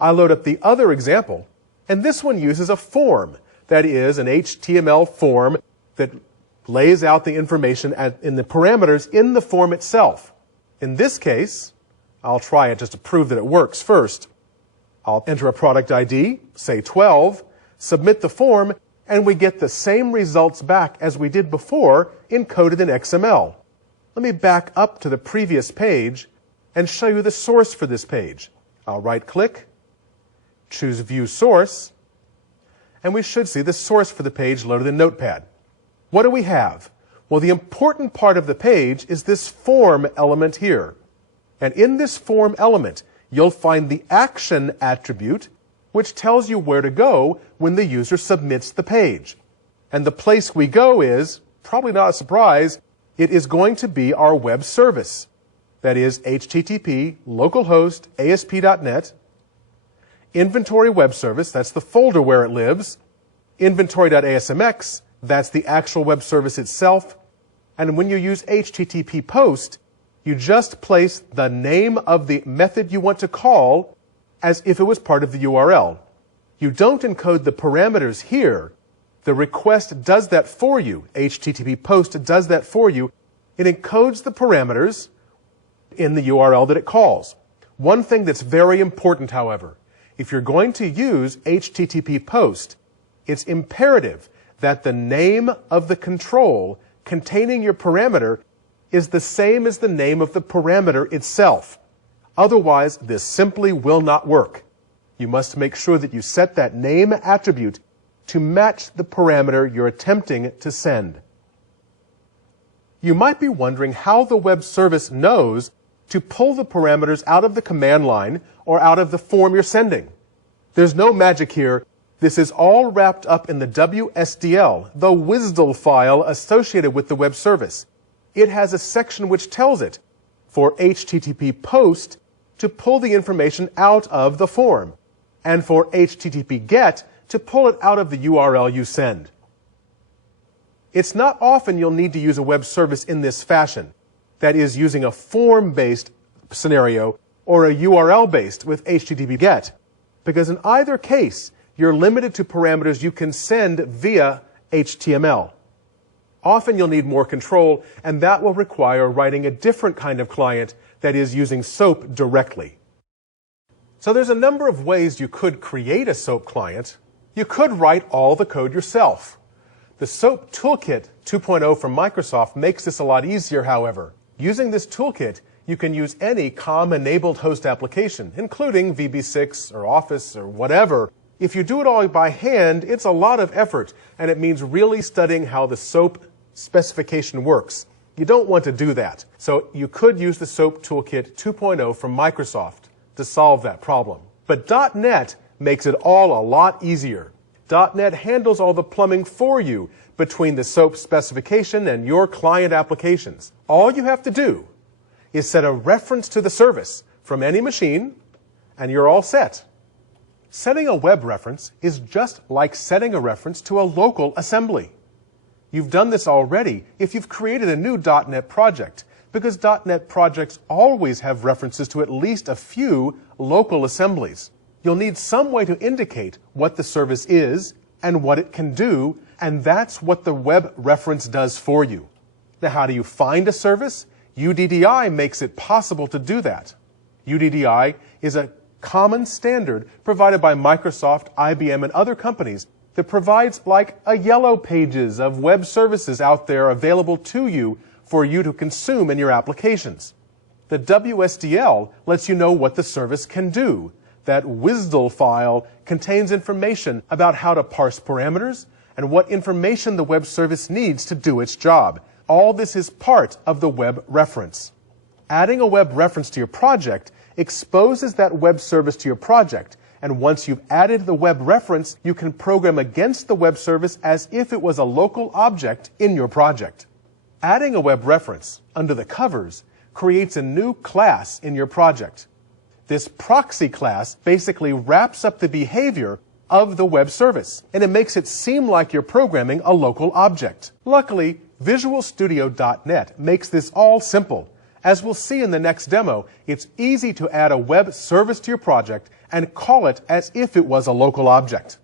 I load up the other example, and this one uses a form. That is, an HTML form that lays out the information in the parameters in the form itself. In this case, I'll try it just to prove that it works first. I'll enter a product ID, say 12, submit the form, and we get the same results back as we did before, encoded in XML. Let me back up to the previous page and show you the source for this page. I'll right-click, choose View Source, and we should see the source for the page loaded in Notepad. What do we have? Well, the important part of the page is this form element here. And in this form element, you'll find the action attribute, which tells you where to go when the user submits the page. And the place we go is, probably not a surprise, it is going to be our web service. That is HTTP localhost ASP.NET, inventory web service, that's the folder where it lives, inventory.asmx, that's the actual web service itself, and when you use HTTP post, you just place the name of the method you want to call as if it was part of the URL. You don't encode the parameters here. The request does that for you. HTTP post does that for you. It encodes the parameters in the URL that it calls. One thing that's very important, however, if you're going to use HTTP post, it's imperative that the name of the control containing your parameter is the same as the name of the parameter itself. Otherwise, this simply will not work. You must make sure that you set that name attribute to match the parameter you're attempting to send. You might be wondering how the web service knows to pull the parameters out of the command line or out of the form you're sending. There's no magic here. This is all wrapped up in the WSDL, the WSDL file associated with the web service. It has a section which tells it, for HTTP post, to pull the information out of the form, and for HTTP GET, to pull it out of the URL you send. It's not often you'll need to use a web service in this fashion, that is, using a form-based scenario or a URL-based with HTTP GET, because in either case, you're limited to parameters you can send via HTML. Often you'll need more control, and that will require writing a different kind of client, that is, using SOAP directly. So there's a number of ways you could create a SOAP client. You could write all the code yourself. The SOAP Toolkit 2.0 from Microsoft makes this a lot easier, however. Using this toolkit, you can use any COM-enabled host application, including VB6 or Office or whatever. If you do it all by hand, it's a lot of effort, and it means really studying how the SOAP specification works. You don't want to do that. So you could use the SOAP Toolkit 2.0 from Microsoft to solve that problem. But .NET makes it all a lot easier. .NET handles all the plumbing for you between the SOAP specification and your client applications. All you have to do is set a reference to the service from any machine, and you're all set. Setting a web reference is just like setting a reference to a local assembly. You've done this already if you've created a new .NET project, because .NET projects always have references to at least a few local assemblies. You'll need some way to indicate what the service is and what it can do, and that's what the web reference does for you. Now, how do you find a service? UDDI makes it possible to do that. UDDI is a common standard provided by Microsoft, IBM, and other companies that provides like a yellow pages of web services out there available to you for you to consume in your applications. The WSDL lets you know what the service can do. That WSDL file contains information about how to parse parameters and what information the web service needs to do its job. All this is part of the web reference. Adding a web reference to your project exposes that web service to your project, and once you've added the web reference, you can program against the web service as if it was a local object in your project. Adding a web reference under the covers creates a new class in your project. This proxy class basically wraps up the behavior of the web service, and it makes it seem like you're programming a local object. Luckily, Visual Studio.NET makes this all simple. As we'll see in the next demo, it's easy to add a web service to your project and call it as if it was a local object.